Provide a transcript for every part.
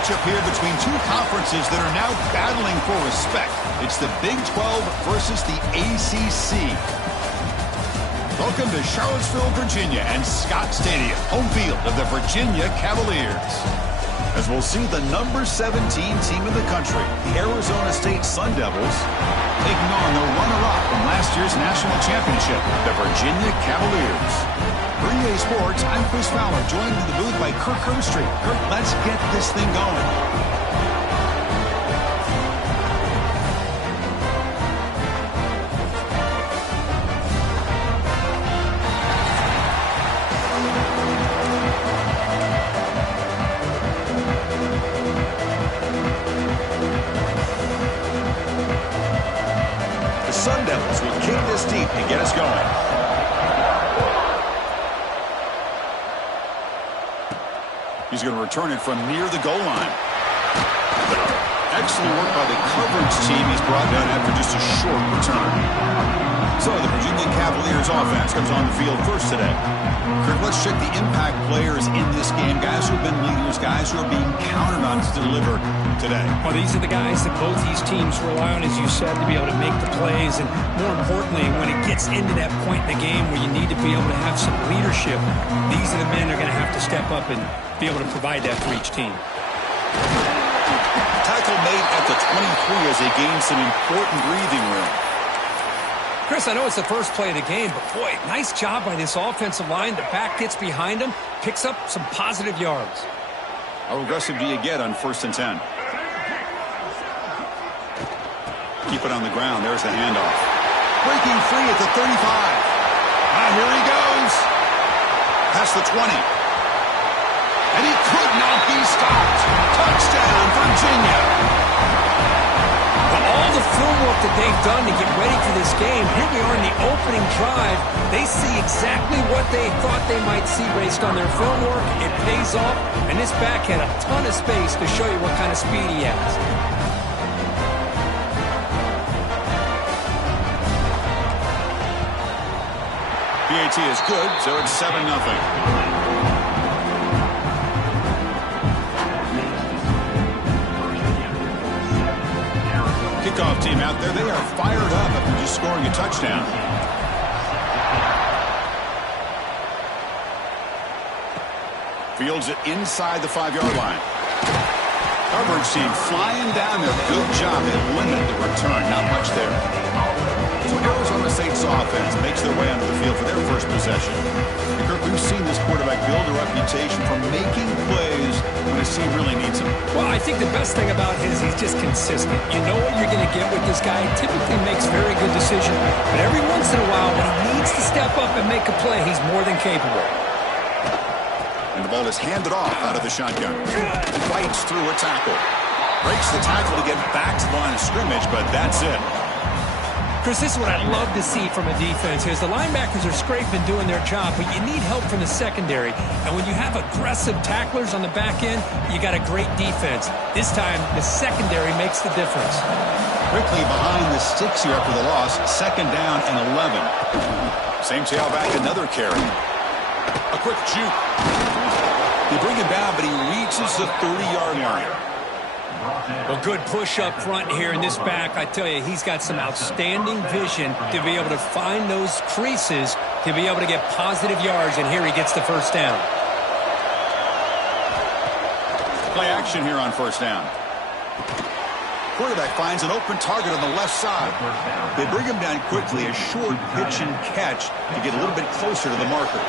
matchup here between two conferences that are now battling for respect. It's the Big 12 versus the ACC. Welcome to Charlottesville, Virginia, and Scott Stadium, home field of the Virginia Cavaliers. As we'll see the number 17 team in the country, the Arizona State Sun Devils, taking on the runner-up from last year's national championship, the Virginia Cavaliers. For EA Sports, I'm Chris Fowler, joined in the booth by Kirk Herbstreit. Kirk, let's get this thing going. Sun Devils will kick this deep to get us going. He's going to return it from near the goal line. Excellent work by the coverage team. He's brought down after just a short return. So the Virginia Cavaliers offense comes on the field first today. Kirk, let's check the impact players in this game. Guys who have been leaders, guys who are being counted on to deliver today. Well, these are the guys that both these teams rely on, as you said, to be able to make the plays. And more importantly, when it gets into that point in the game where you need to be able to have some leadership, these are the men that are going to have to step up and be able to provide that for each team. Tackle made at the 23 as they gain some important breathing room. Chris, I know it's the first play of the game, but boy, nice job by this offensive line. The back gets behind him, picks up some positive yards. How aggressive do you get on 1st and 10? Keep it on the ground. There's the handoff. Breaking free at the 35. Here he goes. Past the 20. And he could not be stopped. Touchdown, Virginia. Well, all the film work that they've done to get ready for this game, here we are in the opening drive. They see exactly what they thought they might see based on their film work. It pays off, and this back had a ton of space to show you what kind of speed he has. PAT is good, so it's 7-0. Kickoff team out there, they are fired up after just scoring a touchdown. Fields it inside the 5-yard line. Coverage team flying down there. Good job. They limit the return. Not much there. So Arizona State's offense makes their way onto the field for their first possession. And Kirk, we've seen this quarterback build a reputation for making plays when his team really needs him. Well, I think the best thing about him is he's just consistent. You know what you're going to get with this guy. He typically makes very good decisions. But every once in a while, when he needs to step up and make a play, he's more than capable. And the ball is handed off out of the shotgun. Fights through a tackle. Breaks the tackle to get back to the line of scrimmage, but that's it. Chris, this is what I love to see from a defense is the linebackers are scraping, doing their job, but you need help from the secondary. And when you have aggressive tacklers on the back end, you got a great defense. This time, the secondary makes the difference. Quickly behind the sticks here after the loss. 2nd down and 11. Same tailback, another carry. A quick juke. They bring him down, but he reaches the 30-yard line. Well, good push up front here in this back. I tell you, he's got some outstanding vision to be able to find those creases to be able to get positive yards, and here he gets the 1st down. Play action here on 1st down. Quarterback finds an open target on the left side. They bring him down quickly, a short pitch and catch to get a little bit closer to the marker.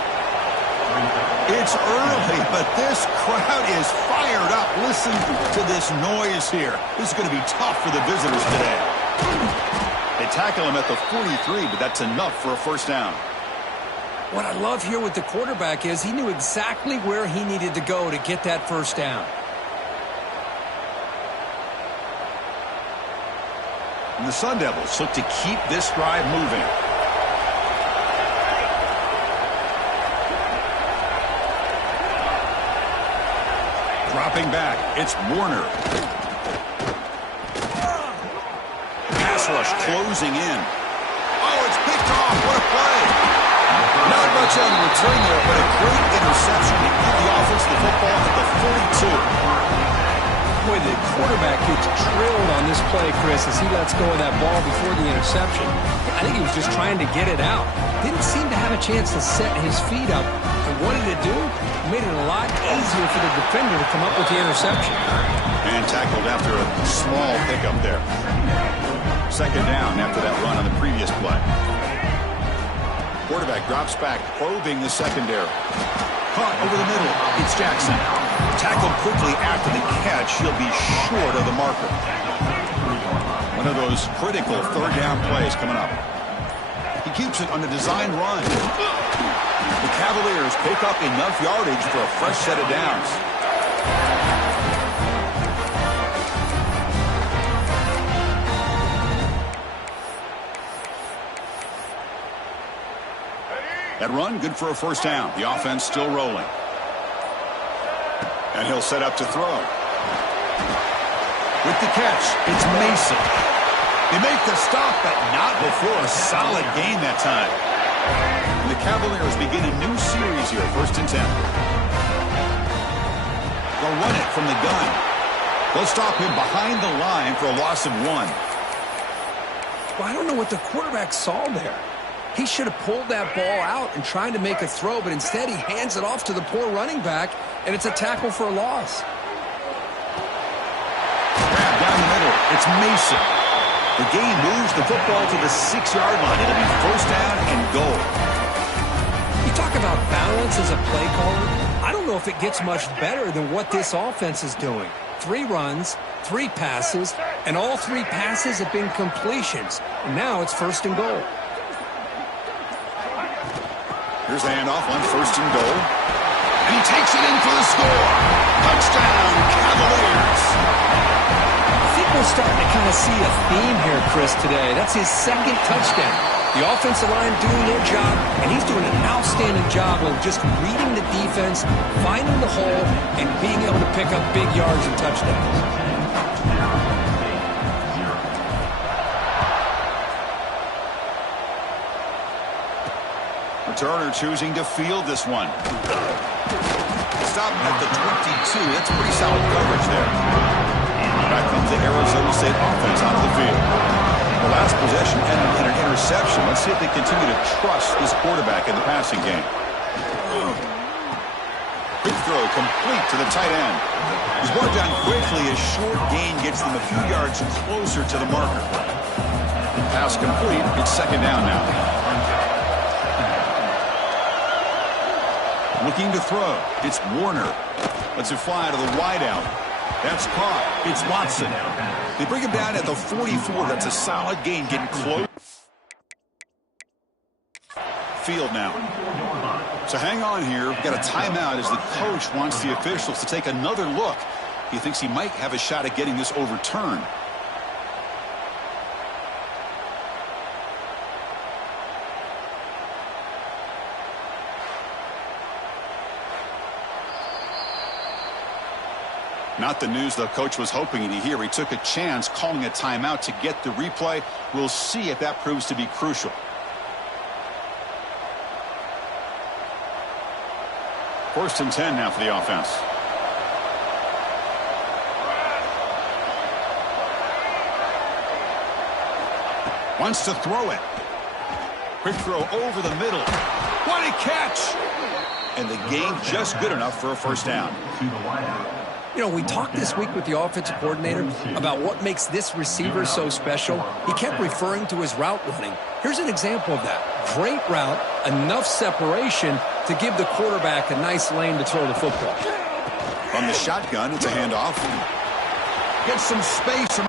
It's early, but this crowd is fired up. Listen to this noise here. This is going to be tough for the visitors today. They tackle him at the 43, but that's enough for a 1st down. What I love here with the quarterback is he knew exactly where he needed to go to get that 1st down. And the Sun Devils look to keep this drive moving. Dropping back, it's Warner. Pass rush closing in. Oh, it's picked off. What a play. Not much on the return there, but a great interception to give the offense the football at the 42. Boy, the quarterback gets drilled on this play, Chris, as he lets go of that ball before the interception. I think he was just trying to get it out. Didn't seem to have a chance to set his feet up. And what did it do? It made it a lot easier for the defender to come up with the interception. And tackled after a small pickup there. Second down after that run on the previous play. Quarterback drops back, probing the secondary. Caught over the middle. It's Jackson. Tackled quickly after the catch. He'll be short of the marker. One of those critical third down plays coming up. He keeps it on the design run. The Cavaliers pick up enough yardage for a fresh set of downs. That run, good for a first down. The offense still rolling. And he'll set up to throw. With the catch, it's Mason. They make the stop, but not before a solid gain that time. And the Cavaliers begin a new series here, 1st and 10. They'll run it from the gun. They'll stop him behind the line for a loss of 1. Well, I don't know what the quarterback saw there. He should have pulled that ball out and tried to make a throw, but instead he hands it off to the poor running back, and it's a tackle for a loss. Grab down the middle. It's Mason. The game moves the football to the 6-yard line. It'll be first down and goal. You talk about balance as a play caller. I don't know if it gets much better than what this offense is doing. 3 runs, 3 passes, and all 3 passes have been completions. And now it's first and goal. Here's the handoff on 1st and goal. And he takes it in for the score. Touchdown, Cavaliers. I think we're starting to kind of see a theme here, Chris, today. That's his 2nd touchdown. The offensive line doing their job, and he's doing an outstanding job of just reading the defense, finding the hole, and being able to pick up big yards and touchdowns. Turner choosing to field this one. Stop at the 22. That's pretty solid coverage there. Back comes the Arizona State offense out of the field. The last possession ended in an interception. Let's see if they continue to trust this quarterback in the passing game. Quick throw complete to the tight end. He's brought down quickly. A short gain gets them a few yards closer to the marker. Pass complete. It's second down now. Looking to throw. It's Warner. Lets it fly to the wideout. That's caught. It's Watson. They bring him down at the 44. That's a solid gain, getting close. Field now. So hang on here. We've got a timeout as the coach wants the officials to take another look. He thinks he might have a shot at getting this overturned. Not the news the coach was hoping to hear. He took a chance calling a timeout to get the replay. We'll see if that proves to be crucial. First and 10 now for the offense. Wants to throw it. Quick throw over the middle. What a catch! And the gain just good enough for a first down. You know, we talked this week with the offensive coordinator about what makes this receiver so special. He kept referring to his route running. Here's an example of that. Great route, enough separation to give the quarterback a nice lane to throw the football. From the shotgun, it's a handoff. Gets some space.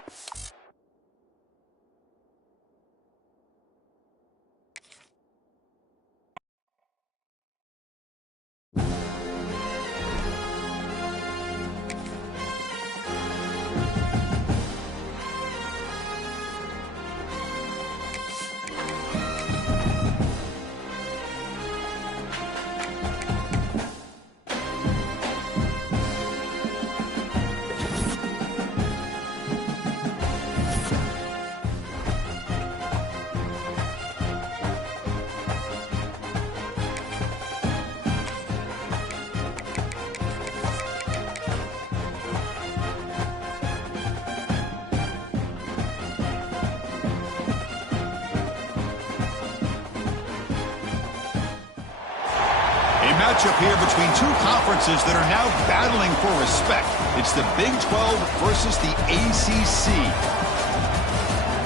matchup here between two conferences that are now battling for respect. It's the Big 12 versus the ACC.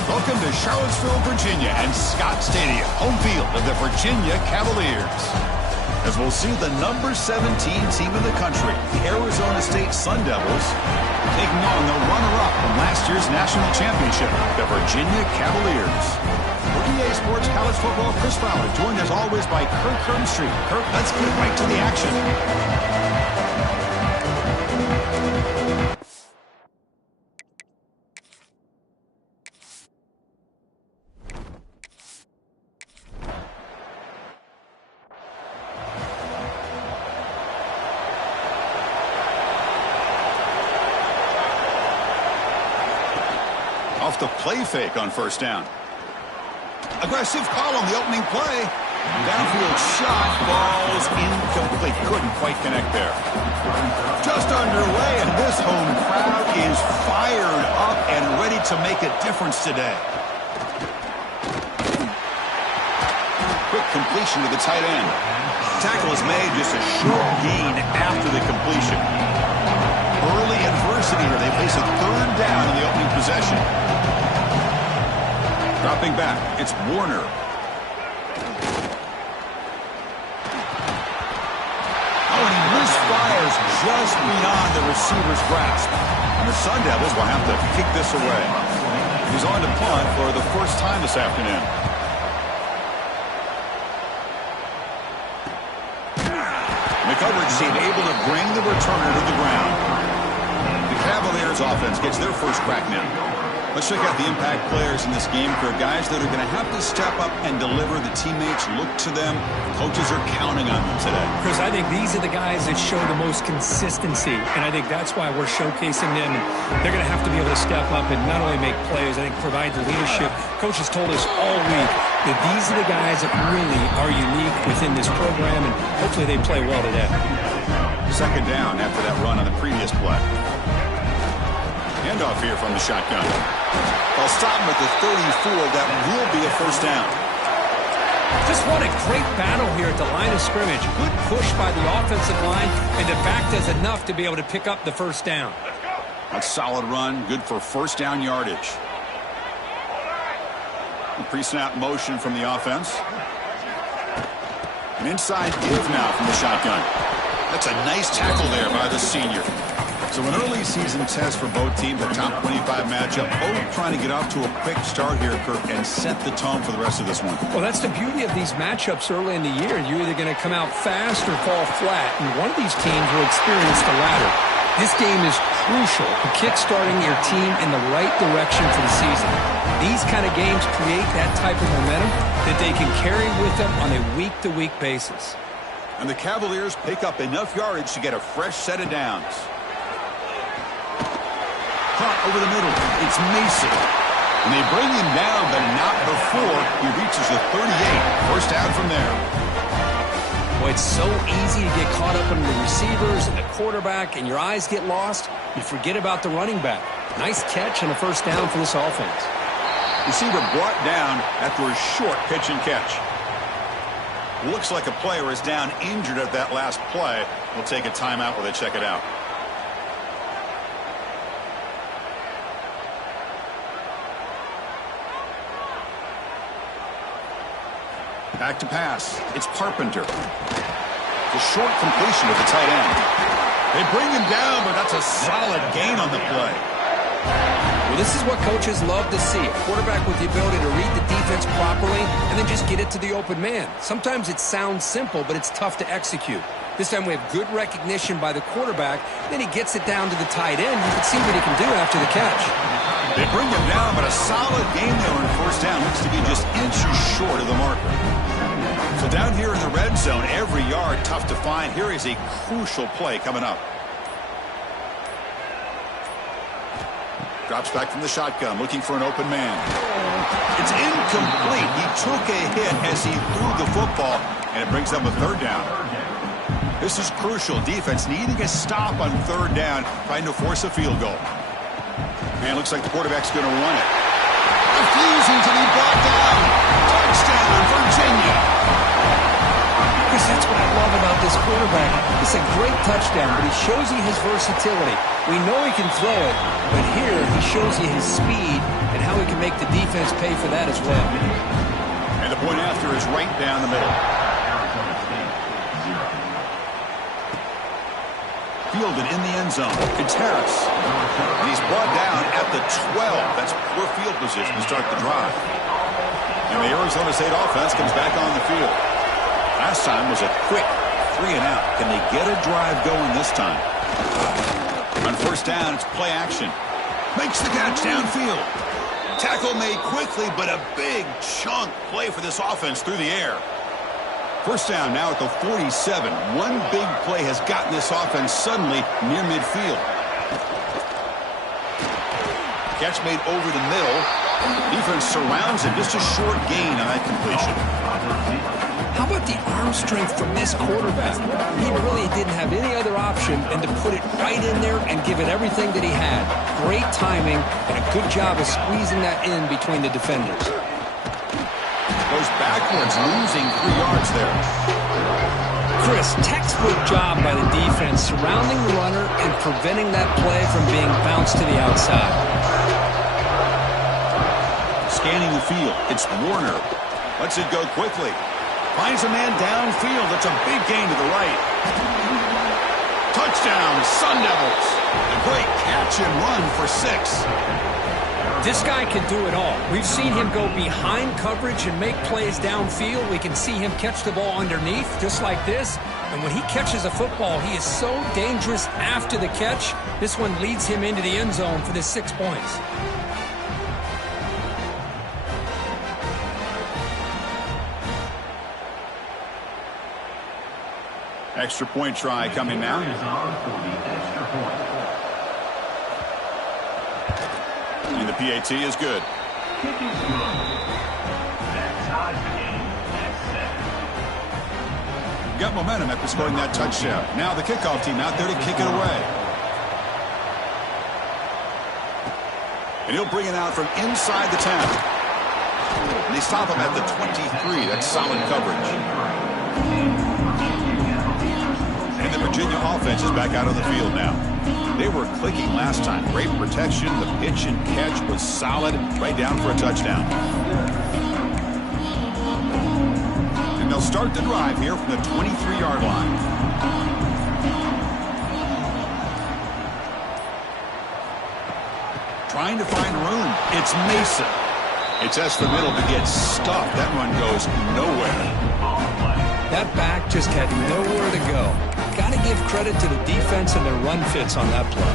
Welcome to Charlottesville, Virginia, and Scott Stadium, home field of the Virginia Cavaliers. As we'll see the number 17 team in the country, the Arizona State Sun Devils, taking on the runner-up from last year's national championship, the Virginia Cavaliers. For EA Sports College Football, Chris Fowler, joined as always by Kirk Herbstreit. Kirk, let's get right to the action. Off the play fake on first down. Aggressive call on the opening play. Downfield shot falls incomplete. Couldn't quite connect there. Just underway, and this home crowd is fired up and ready to make a difference today. Quick completion to the tight end. Tackle is made, just a short gain after the completion. Early adversity here. They face a third down in the opening possession. Dropping back, it's Warner. Oh, and he misfires just beyond the receiver's grasp. And the Sun Devils will have to kick this away. He's on to punt for the first time this afternoon. The coverage team able to bring the returner to the ground. The Cavaliers offense gets their first crack now. Let's check out the impact players in this game, for guys that are going to have to step up and deliver. The teammates look to them. Coaches are counting on them today. Chris, I think these are the guys that show the most consistency, and I think that's why we're showcasing them. And they're going to have to be able to step up and not only make plays, I think provide the leadership. Coaches told us all week that these are the guys that really are unique within this program, and hopefully they play well today. Second down after that run on the previous play. Handoff here from the shotgun. They'll stop him at the 34. That will be a first down. Just what a great battle here at the line of scrimmage. Good push by the offensive line, and the back does enough to be able to pick up the first down. A solid run, good for first down yardage. Pre-snap motion from the offense. An inside give now from the shotgun. That's a nice tackle there by the senior. So an early season test for both teams, a top 25 matchup. Both trying to get off to a quick start here, Kirk, and set the tone for the rest of this one. Well, that's the beauty of these matchups early in the year. You're either going to come out fast or fall flat, and one of these teams will experience the latter. This game is crucial for kick-starting your team in the right direction for the season. These kind of games create that type of momentum that they can carry with them on a week-to-week basis. And the Cavaliers pick up enough yardage to get a fresh set of downs. Caught over the middle. It's Mason. And they bring him down, but not before he reaches the 38. First down from there. Boy, it's so easy to get caught up in the receivers and the quarterback, and your eyes get lost. You forget about the running back. Nice catch and a first down for this offense. Receiver brought down after a short pitch and catch. Looks like a player is down injured at that last play. We'll take a timeout while they check it out. Back to pass. It's Carpenter. The short completion of the tight end. They bring him down, but that's a solid gain on the play. Well, this is what coaches love to see. A quarterback with the ability to read the defense properly and then just get it to the open man. Sometimes it sounds simple, but it's tough to execute. This time we have good recognition by the quarterback. Then he gets it down to the tight end. You can see what he can do after the catch. They bring him down, but a solid gain there on first down. Looks to be just inches short of the marker. So down here in the red zone, every yard tough to find. Here is a crucial play coming up. Drops back from the shotgun, looking for an open man. It's incomplete. He took a hit as he threw the football, and it brings up a third down. This is crucial. Defense needing a stop on third down, trying to force a field goal. And looks like the quarterback's going to run it. Refusing to be brought down. Touchdown, Virginia. Because that's what I love about this quarterback. It's a great touchdown, but he shows you his versatility. We know he can throw it, but here he shows you his speed and how he can make the defense pay for that as well. And the point after is right down the middle. Fielded in the end zone. It's Harris. And he's brought down at the 12. That's poor field position to start the drive. And the Arizona State offense comes back on the field. Last time was a quick 3 and out. Can they get a drive going this time? On first down, it's play action. Makes the catch downfield. Tackle made quickly, but a big chunk play for this offense through the air. First down now at the 47. One big play has gotten this offense suddenly near midfield. Catch made over the middle. Defense surrounds it. Just a short gain on that completion. How about the arm strength from this quarterback? He really didn't have any other option than to put it right in there and give it everything that he had. Great timing and a good job of squeezing that in between the defenders. Goes backwards, losing 3 yards there. Chris, textbook job by the defense surrounding the runner and preventing that play from being bounced to the outside. Scanning the field, it's Warner. Lets it go quickly. Finds a man downfield. It's a big gain to the right. Touchdown, Sun Devils. A great catch and run for 6. This guy can do it all. We've seen him go behind coverage and make plays downfield. We can see him catch the ball underneath, just like this. And when he catches a football, he is so dangerous after the catch. This one leads him into the end zone for the 6 points. Extra point try coming now. And the PAT is good. Got momentum after scoring that touchdown. Now the kickoff team out there to kick it away. And he'll bring it out from inside the 10. And they stop him at the 23. That's solid coverage. And the Virginia offense is back out on the field now. They were clicking last time. Great protection. The pitch and catch was solid. Right down for a touchdown. And they'll start the drive here from the 23-yard line. Trying to find room. It's Mason. It's S the middle to get stuffed. That run goes nowhere. That back just had nowhere to go. Got to give credit to the defense and their run fits on that play.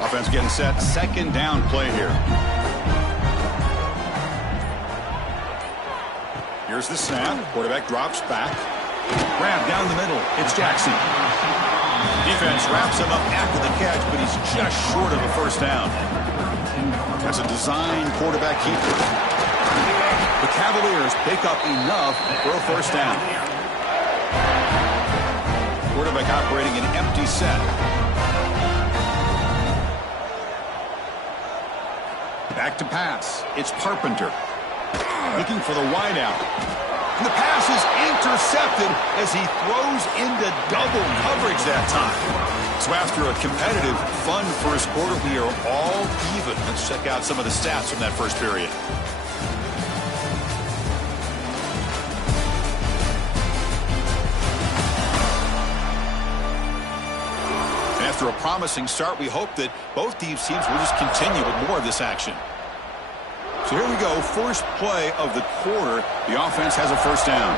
Offense getting set. Second down play here. Here's the snap. Quarterback drops back. Grab down the middle. It's Jackson. Defense wraps him up after the catch, but he's just short of a first down. That's a design quarterback keeper. The Cavaliers pick up enough for a first down. Quarterback operating an empty set. Back to pass. It's Carpenter. Looking for the wideout. And the pass is intercepted as he throws into double coverage that time. So after a competitive, fun first quarter, we are all even. Let's check out some of the stats from that first period. After a promising start, we hope that both these teams will just continue with more of this action. So here we go, first play of the quarter. The offense has a first down.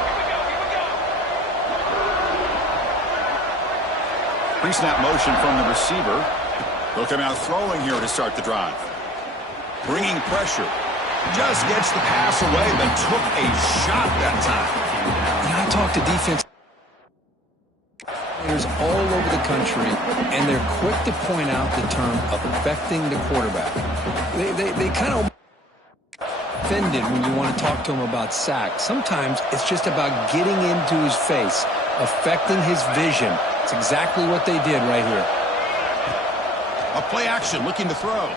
Pre-snap motion from the receiver. They'll come out throwing here to start the drive. Bringing pressure. Just gets the pass away, but took a shot that time. I talk to defense players all over the country, and they're quick to point out the term affecting the quarterback. They kind of offended when you want to talk to him about sacks. Sometimes it's just about getting into his face, affecting his vision. It's exactly what they did right here. A play action, looking to throw.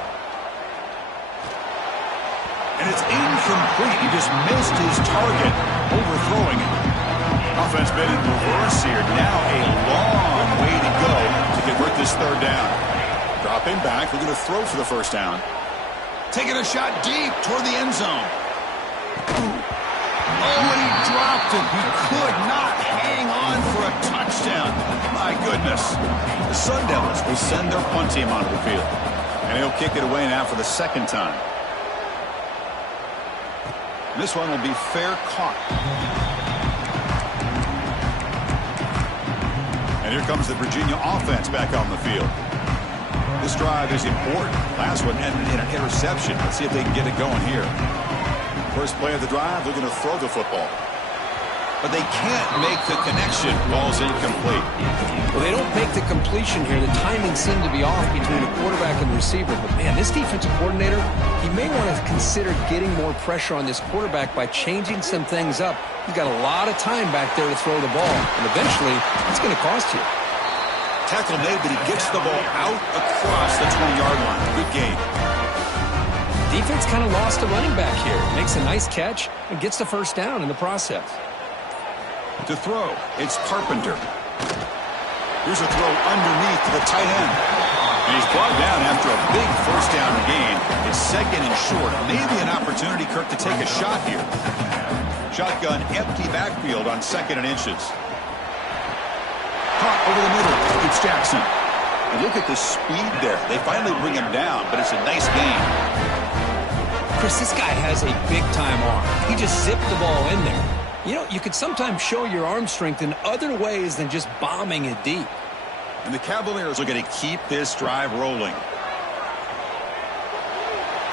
And it's incomplete. He just missed his target, overthrowing it. Offense been in reverse here. Now convert this third down. Dropping back, looking to throw for the first down. Taking a shot deep toward the end zone. Oh, and he dropped it. He could not hang on for a touchdown. My goodness. The Sun Devils will send their punt team onto the field. And he'll kick it away now for the second time. This one will be fair caught. And here comes the Virginia offense back on the field. This drive is important. Last one ended in an interception. Let's see if they can get it going here. First play of the drive, they're going to throw the football. But they can't make the connection. Ball's incomplete. Well, they don't make the completion here. The timing seemed to be off between the quarterback and the receiver. But, man, this defensive coordinator, he may want to consider getting more pressure on this quarterback by changing some things up. He's got a lot of time back there to throw the ball. And eventually, it's going to cost you. Tackle made, but he gets the ball out across the 20-yard line. Good game. Defense kind of lost a running back here. Makes a nice catch and gets the first down in the process. To throw, it's Carpenter. Here's a throw underneath to the tight end. And he's brought down after a big first down gain. It's second and short. Maybe an opportunity, Kirk, to take a shot here. Shotgun, empty backfield on 2nd and inches. Caught over the middle. It's Jackson. And look at the speed there. They finally bring him down, but it's a nice gain. Chris, this guy has a big-time arm. He just zipped the ball in there. You know, you could sometimes show your arm strength in other ways than just bombing it deep. And the Cavaliers are going to keep this drive rolling.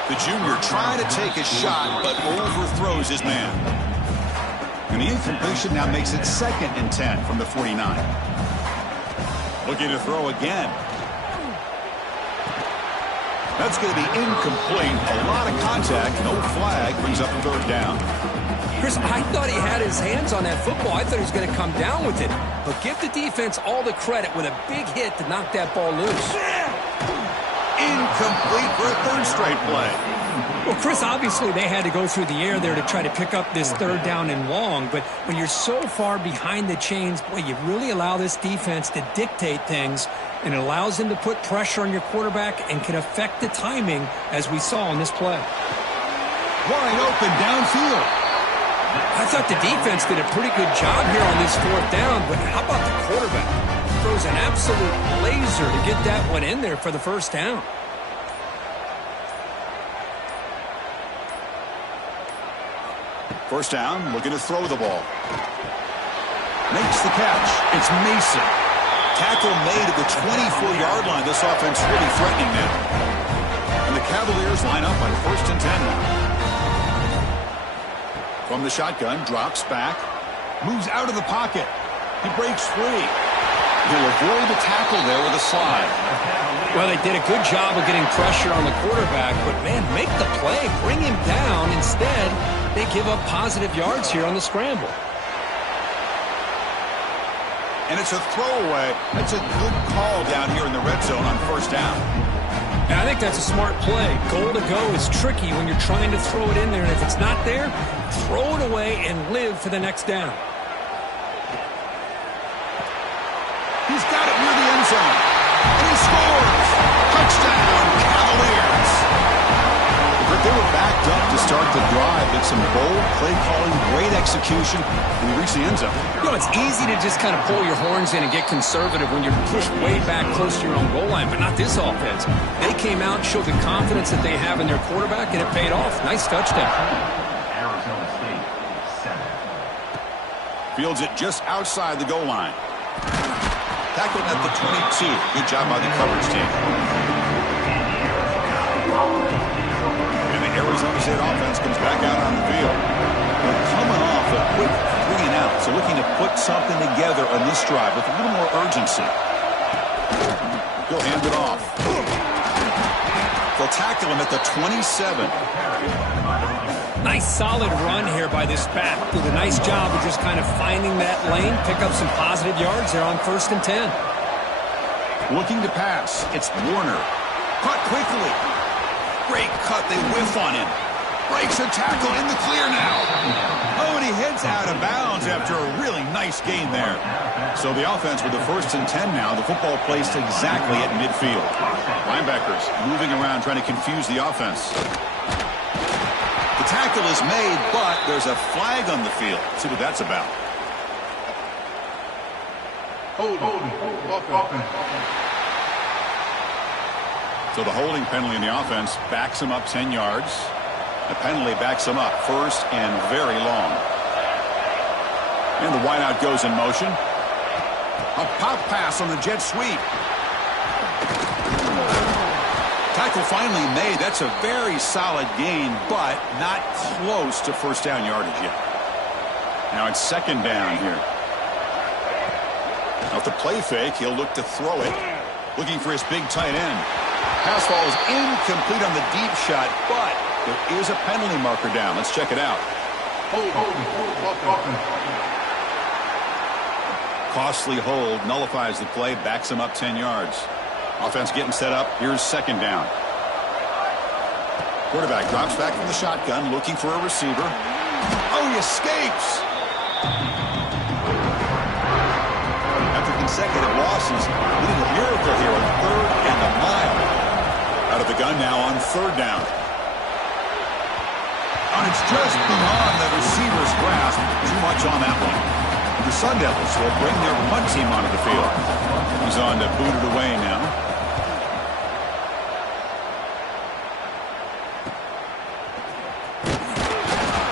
The junior trying to take a shot, but overthrows his man. And the incompletion now makes it 2nd and 10 from the 49. Looking to throw again. That's going to be incomplete. A lot of contact. No flag. Brings up 3rd down. Chris, I thought he had his hands on that football. I thought he was going to come down with it. But give the defense all the credit with a big hit to knock that ball loose. Incomplete for a 3rd straight play. Well, Chris, obviously they had to go through the air there to try to pick up this 3rd down and long. But when you're so far behind the chains, boy, you really allow this defense to dictate things. And it allows them to put pressure on your quarterback and can affect the timing, as we saw on this play. Wide open downfield. I thought the defense did a pretty good job here on this 4th down, but how about the quarterback? Throws an absolute laser to get that one in there for the first down. First down, looking to throw the ball. Makes the catch. It's Mason. Tackle made at the 24-yard line. This offense really threatening now. And the Cavaliers line up on 1st and 10 now. From the shotgun, drops back, moves out of the pocket. He breaks free. He'll avoid the tackle there with a slide. Well, they did a good job of getting pressure on the quarterback, but, man, make the play. Bring him down. Instead, they give up positive yards here on the scramble. And it's a throwaway. That's a good call down here in the red zone on 1st down. And I think that's a smart play. Goal to go is tricky when you're trying to throw it in there, and if it's not there, throw it away and live for the next down. He's got it near the end zone. And he scores! Touchdown, Cavaliers! But they were backed up to start the drive. It's some bold play calling, great execution, and we reach the end zone. You know, it's easy to just kind of pull your horns in and get conservative when you're pushed way back close to your own goal line, but not this offense. They came out and showed the confidence that they have in their quarterback, and it paid off. Nice touchdown. Fields it just outside the goal line. Tackled at the 22. Good job by the coverage team. And the Arizona State offense comes back out on the field. They're coming off a quick 3-and-out, so looking to put something together on this drive with a little more urgency. He'll hand it off. They'll tackle him at the 27. Nice solid run here by this back. Did a nice job of just kind of finding that lane, pick up some positive yards there on 1st and 10. Looking to pass. It's Warner. Caught quickly. Great cut. They whiff on him. Breaks a tackle in the clear now. Oh, and he heads out of bounds after a really nice gain there. So the offense with the 1st and 10 now. The football placed exactly at midfield. Linebackers moving around trying to confuse the offense. The tackle is made, but there's a flag on the field. Let's see what that's about. So the holding penalty in the offense backs him up 10 yards. The penalty backs him up 1st and very long. And the wideout goes in motion. A pop pass on the jet sweep. Tackle finally made. That's a very solid gain, but not close to 1st down yardage yet. Now it's 2nd down here. Now with the play fake, he'll look to throw it. Looking for his big tight end. Pass ball is incomplete on the deep shot, but there is a penalty marker down. Let's check it out. Costly hold, nullifies the play, backs him up 10 yards. Offense getting set up. Here's 2nd down. Quarterback drops back from the shotgun, looking for a receiver. Oh, he escapes. After consecutive losses, needing a miracle here on 3rd and a mile. Out of the gun now on 3rd down. And it's just beyond the receiver's grasp. Too much on that one. The Sun Devils will bring their punt team onto the field. He's on to boot it away now.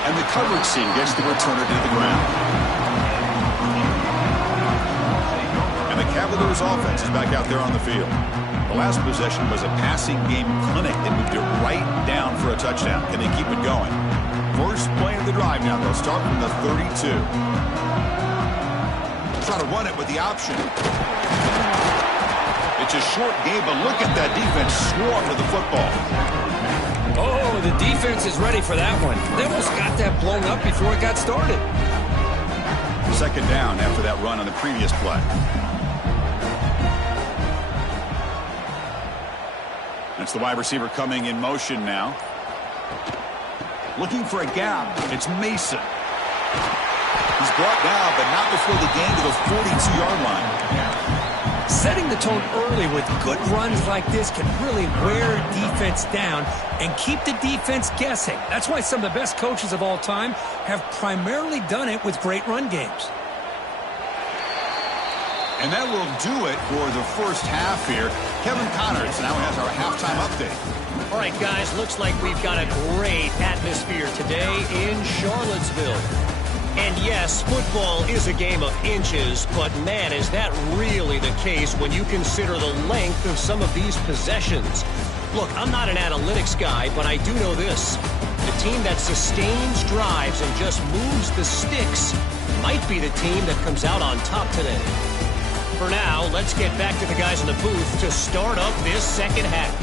And the coverage team gets the returner to the ground. And the Cavaliers offense is back out there on the field. The last possession was a passing game clinic that moved it right down for a touchdown. Can they keep it going? First play of the drive now. They'll start from the 32. Try to run it with the option. It's a short game, but look at that defense swarm to the football. Oh, the defense is ready for that one. They almost got that blown up before it got started. 2nd down after that run on the previous play. That's the wide receiver coming in motion now. Looking for a gap. It's Mason. He's brought down, but not before the gain to the 42-yard line. Setting the tone early with good runs like this can really wear defense down and keep the defense guessing. That's why some of the best coaches of all time have primarily done it with great run games. And that will do it for the first half here. Kevin Connors now has our halftime update. All right, guys, looks like we've got a great atmosphere today in Charlottesville. And yes, football is a game of inches, but man, is that really the case when you consider the length of some of these possessions. Look, I'm not an analytics guy, but I do know this. The team that sustains drives and just moves the sticks might be the team that comes out on top today. For now, let's get back to the guys in the booth to start up this second half.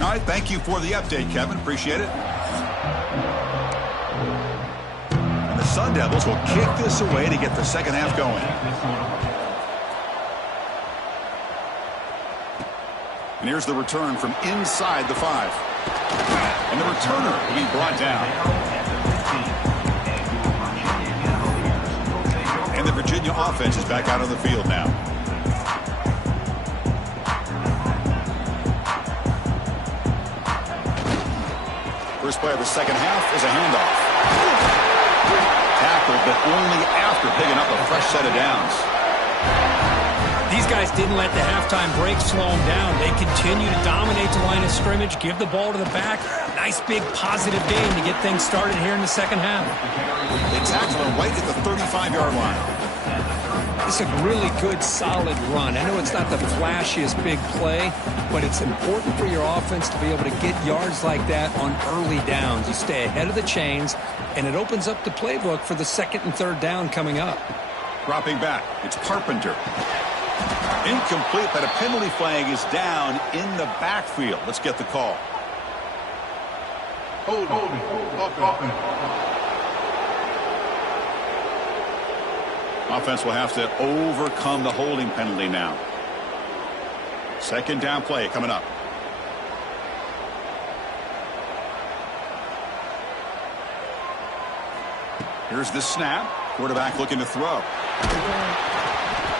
All right, thank you for the update, Kevin. Appreciate it. And the Sun Devils will kick this away to get the second half going. And here's the return from inside the 5. And the returner will be brought down. And the Virginia offense is back out on the field now. First play of the second half is a handoff. Tackled, but only after picking up a fresh set of downs. These guys didn't let the halftime break slow them down. They continue to dominate the line of scrimmage, give the ball to the back. Nice big positive game to get things started here in the second half. They tackle him right at the 35-yard line. It's a really good, solid run. I know it's not the flashiest big play, but it's important for your offense to be able to get yards like that on early downs. You stay ahead of the chains, and it opens up the playbook for the second and third down coming up. Dropping back, it's Carpenter. Incomplete, but a penalty flag is down in the backfield. Let's get the call. Hold. Offense will have to overcome the holding penalty now. Second down play coming up. Here's the snap. Quarterback looking to throw.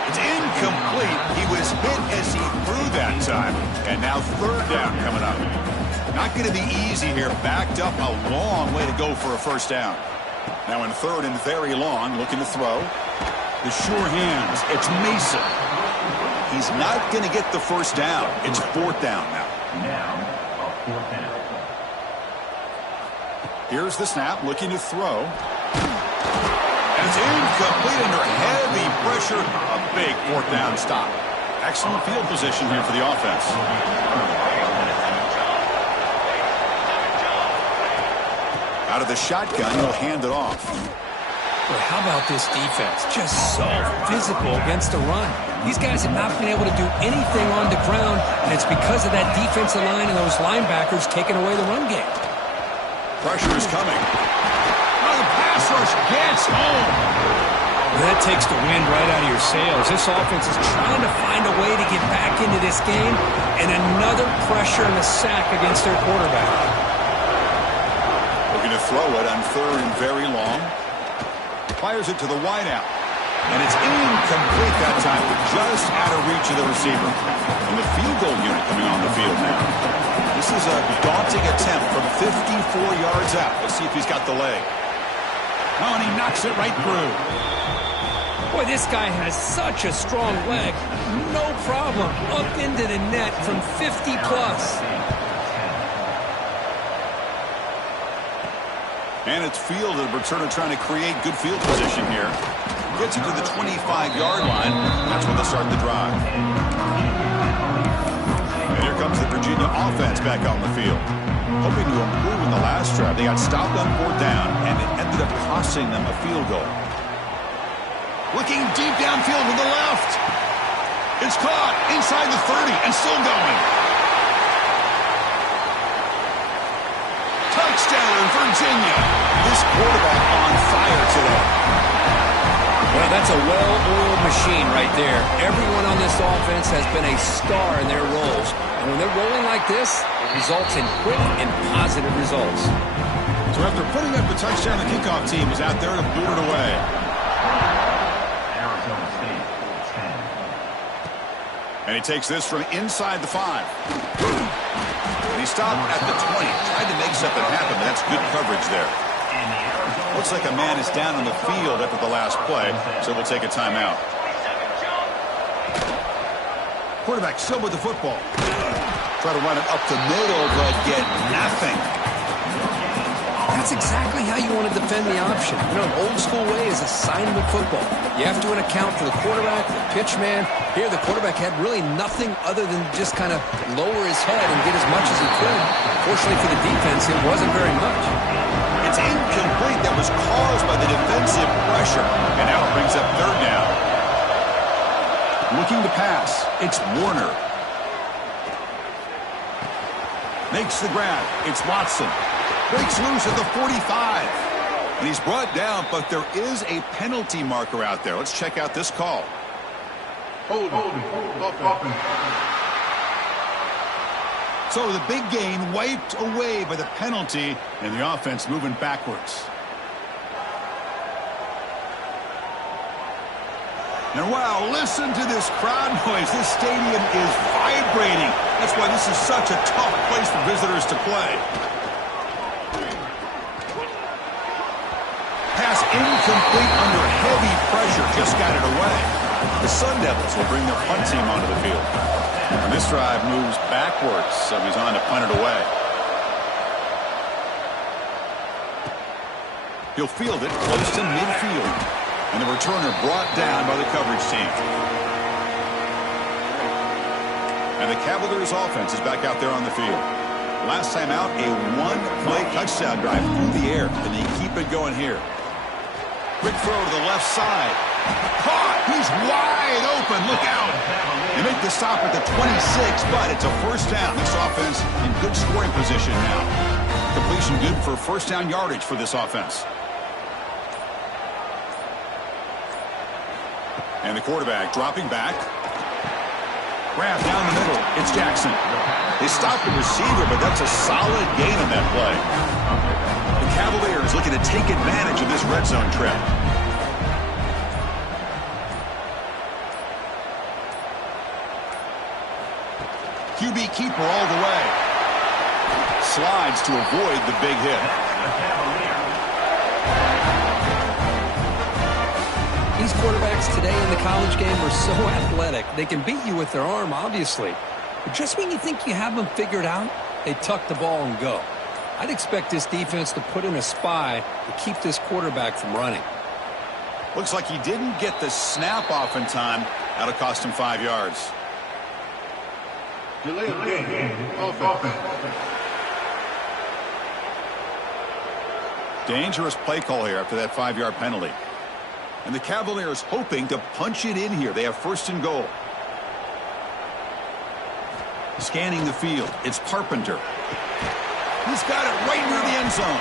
It's incomplete. He was hit as he threw that time. And now third down coming up. Not going to be easy here. Backed up a long way to go for a first down. Now in third and very long, looking to throw. The sure hands. It's Mason. He's not going to get the first down. It's fourth down now. Now, fourth down. Here's the snap, looking to throw. And it's incomplete under heavy pressure. A big fourth down stop. Excellent field position here for the offense. Out of the shotgun, he'll hand it off. But how about this defense? Just so physical against the run. These guys have not been able to do anything on the ground, and it's because of that defensive line and those linebackers taking away the run game. Pressure is coming. Oh, the pass rush gets home. That takes the wind right out of your sails. This offense is trying to find a way to get back into this game, and another pressure and a sack against their quarterback. Looking to throw it on third and very long. Fires it to the wideout. And it's incomplete that time, just out of reach of the receiver. And the field goal unit coming on the field now. This is a daunting attempt from 54 yards out. Let's see if he's got the leg. Oh, and he knocks it right through. Boy, this guy has such a strong leg. No problem. Up into the net from 50 plus. And it's fielded. Returner trying to create good field position here. Gets it to the 25-yard line. That's when they start the drive. And here comes the Virginia offense back on the field. Hoping to improve in the last drive. They got stopped on fourth down, and it ended up costing them a field goal. Looking deep downfield to the left. It's caught inside the 30 and still going. Touchdown, Virginia. This quarterback on fire today. Well, that's a well-oiled machine right there. Everyone on this offense has been a star in their roles. And when they're rolling like this, it results in quick and positive results. So after putting up the touchdown, the kickoff team is out there to boot it away. Arizona State, 10. And he takes this from inside the 5. And he stopped at the 20. Tried to make something happen, but that's good coverage there. Looks like a man is down on the field after the last play, so we'll take a timeout. Quarterback still with the football. Try to run it up the middle, but get nothing. That's exactly how you want to defend the option. You know, an old-school way is assignment football. You have to account for the quarterback, the pitch man. Here, the quarterback had really nothing other than just kind of lower his head and get as much as he could. Fortunately for the defense, it wasn't very much. It's incomplete. That was caused by the defensive pressure. And now it brings up third down. Looking to pass. It's Warner. Makes the grab. It's Watson. Breaks loose at the 45. And he's brought down, but there is a penalty marker out there. Let's check out this call. Hold. So the big gain wiped away by the penalty, and the offense moving backwards. And wow, listen to this crowd noise. This stadium is vibrating. That's why this is such a tough place for visitors to play. Pass incomplete under heavy pressure. Just got it away. The Sun Devils will bring their punt team onto the field. And this drive moves backwards, so he's on to punt it away. He'll field it close to midfield. And the returner brought down by the coverage team. And the Cavaliers offense is back out there on the field. Last time out, a one-play touchdown drive through the air. And they keep it going here. Quick throw to the left side. Caught! He's wide open. Look out! They make the stop at the 26, but it's a first down. This offense in good scoring position now. Completion good for first down yardage for this offense. And the quarterback dropping back. Grab down the middle. It's Jackson. They stopped the receiver, but that's a solid gain on that play. The Cavaliers looking to take advantage of this red zone trip. QB keeper all the way. Slides to avoid the big hit. These quarterbacks today in the college game are so athletic. They can beat you with their arm, obviously. But just when you think you have them figured out, they tuck the ball and go. I'd expect this defense to put in a spy to keep this quarterback from running. Looks like he didn't get the snap off in time. That'll cost him 5 yards. Delay of game. Offense. Dangerous play call here after that 5-yard penalty. And the Cavaliers hoping to punch it in here. They have first and goal. Scanning the field. It's Carpenter. He's got it right near the end zone.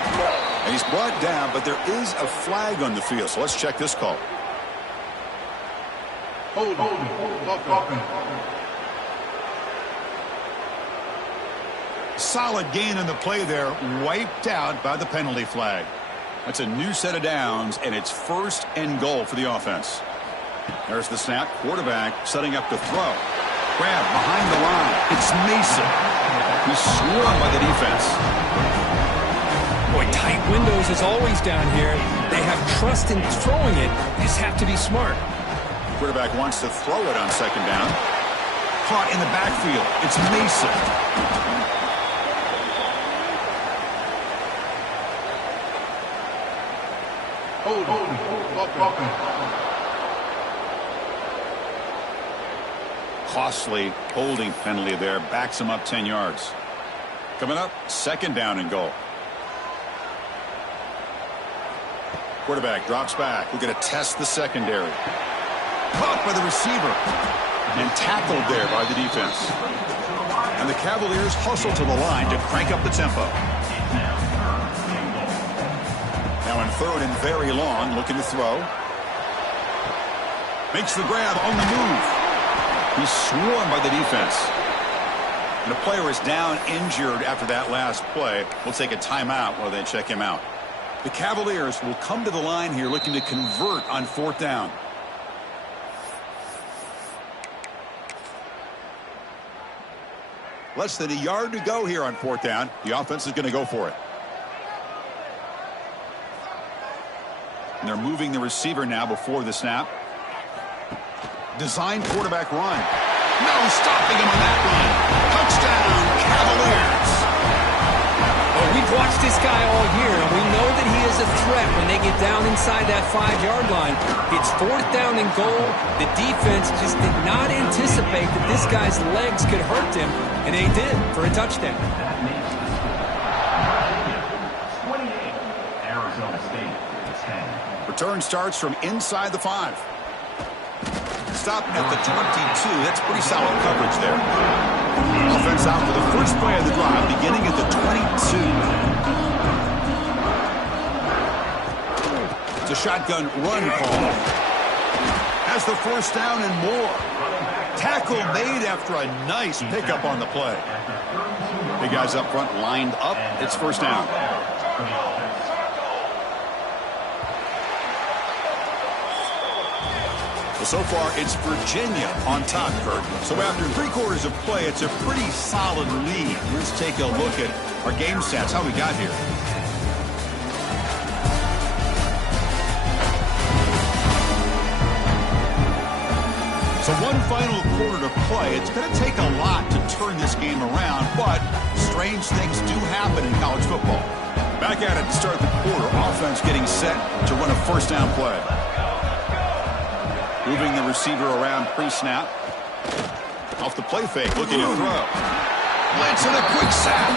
And he's brought down, but there is a flag on the field. So let's check this call. Hold. Solid gain in the play there. Wiped out by the penalty flag. That's a new set of downs, and it's first and goal for the offense. There's the snap. Quarterback setting up to throw. Grab behind the line. It's Mason. He's swarmed by the defense. Boy, tight windows is always down here. They have trust in throwing it. They just have to be smart. Quarterback wants to throw it on second down. Caught in the backfield. It's Mason. Costly holding penalty there. Backs him up 10 yards. Coming up, second down and goal. Quarterback drops back. We're going to test the secondary. Caught by the receiver. And tackled there by the defense. And the Cavaliers hustle to the line to crank up the tempo. Now in third and very long, looking to throw. Makes the grab on the move. He's swarmed by the defense. And the player is down injured after that last play. We'll take a timeout while they check him out. The Cavaliers will come to the line here looking to convert on fourth down. Less than a yard to go here on fourth down. The offense is going to go for it. And they're moving the receiver now before the snap. Design quarterback run. No stopping him on that run. Touchdown, Cavaliers. Well, we've watched this guy all year, and we know that he is a threat when they get down inside that 5-yard line. It's fourth down and goal. The defense just did not anticipate that this guy's legs could hurt him, and they did for a touchdown. 28. Arizona State. 10. Return starts from inside the 5. Stopping at the 22. That's pretty solid coverage there. Offense out for the first play of the drive, beginning at the 22. It's a shotgun run call. Has the first down and more. Tackle made after a nice pickup on the play. Big guys up front lined up. It's first down. So far, it's Virginia on top, Kurt. So after 3 quarters of play, it's a pretty solid lead. Let's take a look at our game stats, how we got here. So one final quarter to play. It's going to take a lot to turn this game around, but strange things do happen in college football. Back at it to start the quarter. Offense getting set to run a first down play. Moving the receiver around pre-snap. Off the play fake, looking to throw. Blitz and a quick sack.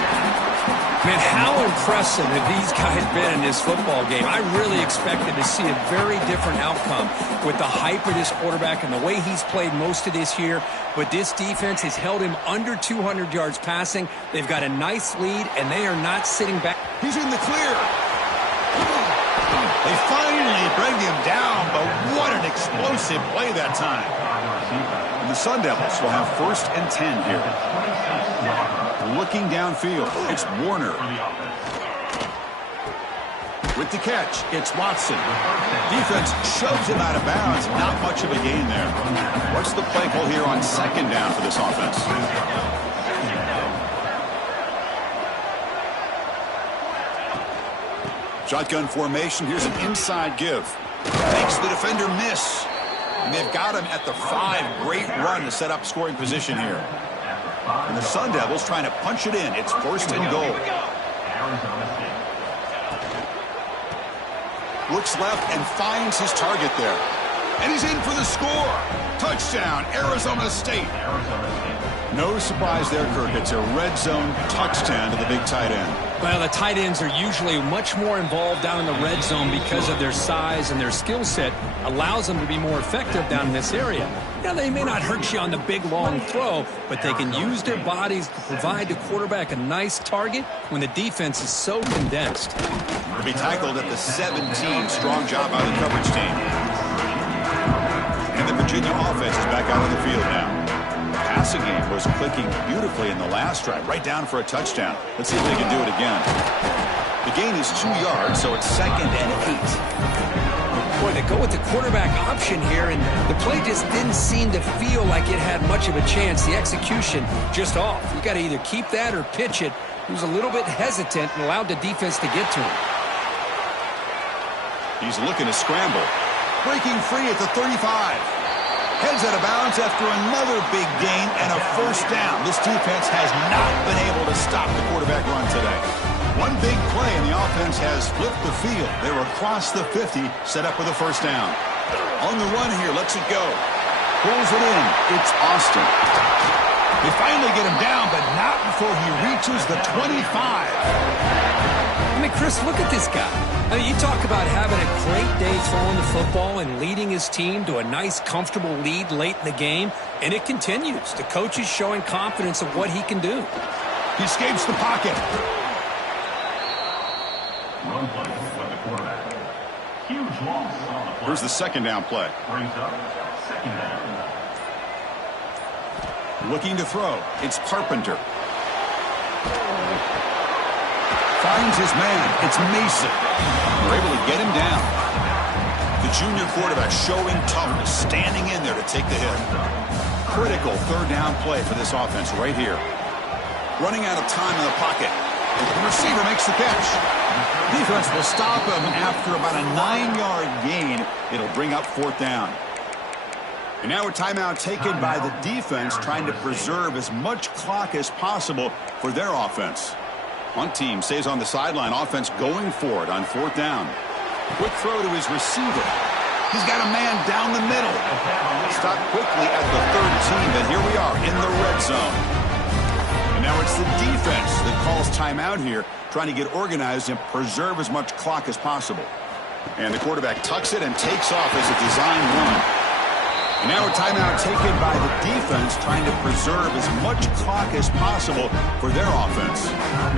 Man, how impressive have these guys been in this football game? I really expected to see a very different outcome with the hype of this quarterback and the way he's played most of this year. But this defense has held him under 200 yards passing. They've got a nice lead, and they are not sitting back. He's in the clear. They finally bring him down, but what an explosive play that time. And the Sun Devils will have 1st and 10 here. Looking downfield, it's Warner. With the catch, it's Watson. Defense shoves him out of bounds. Not much of a gain there. What's the play call here on 2nd down for this offense? Shotgun formation. Here's an inside give. Makes the defender miss. And they've got him at the 5. Great run to set up scoring position here. And the Sun Devils trying to punch it in. It's 1st and goal. Looks left and finds his target there. And he's in for the score. Touchdown, Arizona State. No surprise there, Kirk. It's a red zone touchdown to the big tight end. Well, the tight ends are usually much more involved down in the red zone because of their size, and their skill set allows them to be more effective down in this area. Now, they may not hurt you on the big, long throw, but they can use their bodies to provide the quarterback a nice target when the defense is so condensed. To be tackled at the 17. Strong job by the coverage team. And the Virginia offense is back out on the field now. The passing game was clicking beautifully in the last drive, right down for a touchdown. Let's see if they can do it again. The gain is 2 yards, so it's 2nd and 8. Boy, they go with the quarterback option here, and the play just didn't seem to feel like it had much of a chance. The execution just off. You got to either keep that or pitch it. He was a little bit hesitant and allowed the defense to get to him. He's looking to scramble. Breaking free at the 35. Heads out of bounds after another big gain and a 1st down. This defense has not been able to stop the quarterback run today. One big play and the offense has flipped the field. They're across the 50, set up with a 1st down. On the run here, lets it go. Pulls it in. It's Austin. They finally get him down, but not before he reaches the 25. I mean, Chris, look at this guy. I mean, you talk about having a great day throwing the football and leading his team to a nice, comfortable lead late in the game, and it continues. The coach is showing confidence of what he can do. He escapes the pocket. Run play with the quarterback. Huge loss on the play. Here's the 2nd down play. Brings up 2nd down. Looking to throw. It's Carpenter. Finds his man. It's Mason. They're able to get him down. The junior quarterback showing toughness, standing in there to take the hit. Critical 3rd down play for this offense right here. Running out of time in the pocket. The receiver makes the catch. Defense will stop him after about a 9-yard gain. It'll bring up 4th down. And now a timeout taken by the defense, trying to preserve as much clock as possible for their offense. Punt team stays on the sideline. Offense going for it on 4th down. Quick throw to his receiver. He's got a man down the middle. Stopped quickly at the 13, but here we are in the red zone. And now it's the defense that calls timeout here, trying to get organized and preserve as much clock as possible. And the quarterback tucks it and takes off as a design run. And now a timeout taken by the defense, trying to preserve as much clock as possible for their offense.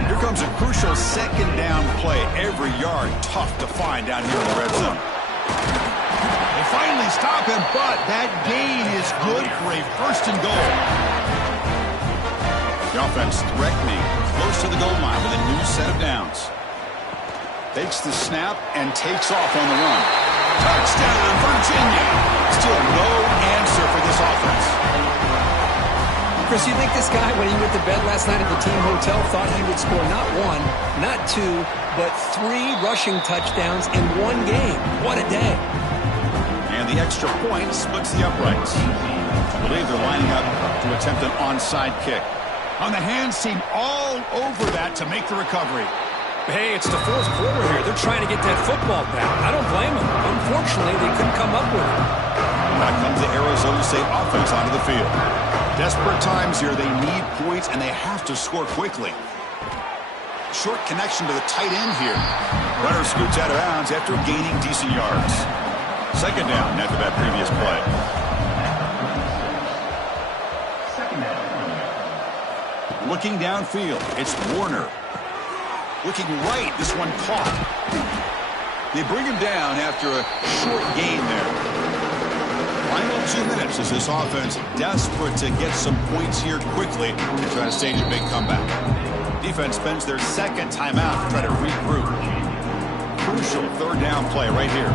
Here comes a crucial 2nd down play. Every yard tough to find down here in the red zone. They finally stop him, but that gain is good for a 1st and goal. The offense threatening, close to the goal line with a new set of downs. Takes the snap and takes off on the run. Touchdown, Virginia. Still no answer for this offense. Chris, you think this guy, when he went to bed last night at the team hotel, thought he would score not 1, not 2, but 3 rushing touchdowns in 1 game? What a day. And the extra point splits the uprights. I believe they're lining up to attempt an onside kick. On the hands team all over that to make the recovery. Hey, it's the 4th quarter here. They're trying to get that football back. I don't blame them. Unfortunately, they couldn't come up with it. Back comes the Arizona State offense onto the field. Desperate times here. They need points, and they have to score quickly. Short connection to the tight end here. Runner scoots out of bounds after gaining decent yards. 2nd down after that previous play. 2nd down. Looking downfield, it's Warner. Looking right, this one caught. They bring him down after a short gain there. Final 2 minutes as this offense desperate to get some points here quickly and try to stage a big comeback. Defense spends their second timeout to try to regroup. Crucial third down play right here.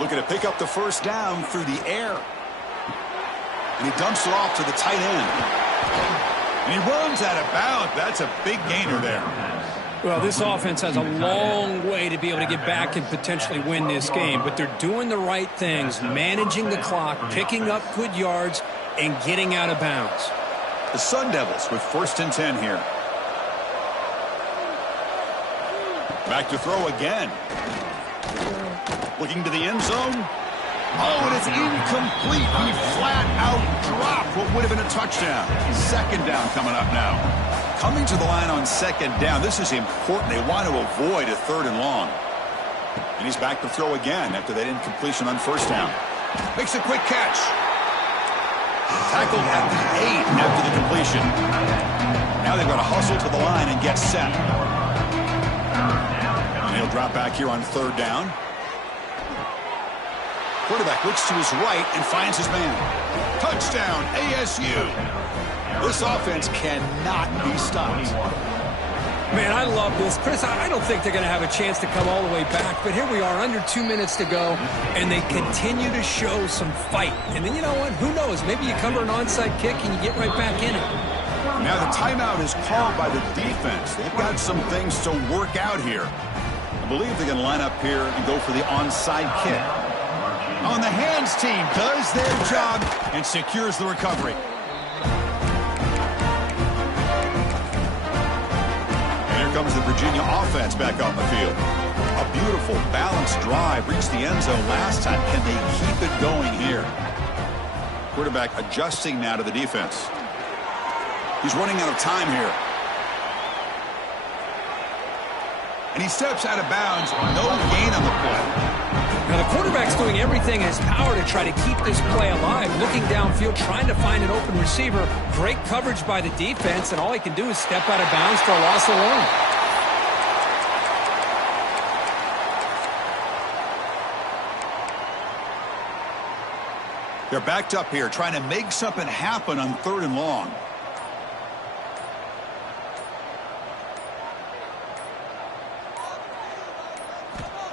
Looking to pick up the first down through the air. And he dumps it off to the tight end. And he runs out of bounds. That's a big gainer there. Well, this offense has a long way to be able to get back and potentially win this game, but they're doing the right things, managing the clock, picking up good yards, and getting out of bounds. The Sun Devils with 1st and 10 here. Back to throw again. Looking to the end zone. Oh, and it's incomplete. He flat out dropped what would have been a touchdown. Second down coming up now. Coming to the line on second down. This is important. They want to avoid a 3rd and long. And he's back to throw again after that incompletion on first down. Makes a quick catch. Tackled at the 8 after the completion. Now they've got to hustle to the line and get set. And he'll drop back here on 3rd down. Quarterback looks to his right and finds his man. Touchdown, ASU. This offense cannot be stopped. Man, I love this. Chris, I don't think they're going to have a chance to come all the way back, but here we are, under 2 minutes to go, and they continue to show some fight. And then, you know what? Who knows? Maybe you cover an onside kick and you get right back in it. Now the timeout is called by the defense. They've got some things to work out here. I believe they're going to line up here and go for the onside kick. On the hands team does their job and secures the recovery. And here comes the Virginia offense back on the field. A beautiful, balanced drive reached the end zone last time. Can they keep it going here? Quarterback adjusting now to the defense. He's running out of time here. And he steps out of bounds. No gain on the play. Now, the quarterback's doing everything in his power to try to keep this play alive, looking downfield, trying to find an open receiver. Great coverage by the defense, and all he can do is step out of bounds for a loss of 1. They're backed up here, trying to make something happen on 3rd and long.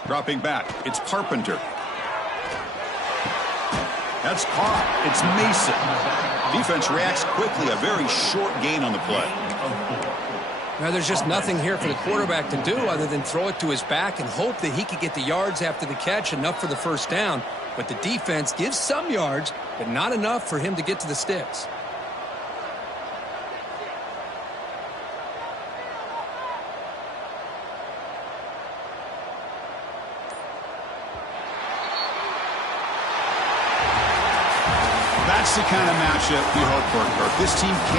Dropping back, it's Carpenter. That's caught. It's Mason. Defense reacts quickly. A very short gain on the play. Now, there's just nothing here for the quarterback to do other than throw it to his back and hope that he could get the yards after the catch, enough for the first down. But the defense gives some yards, but not enough for him to get to the sticks. That's the kind of matchup we hope for, Kirk. This team can't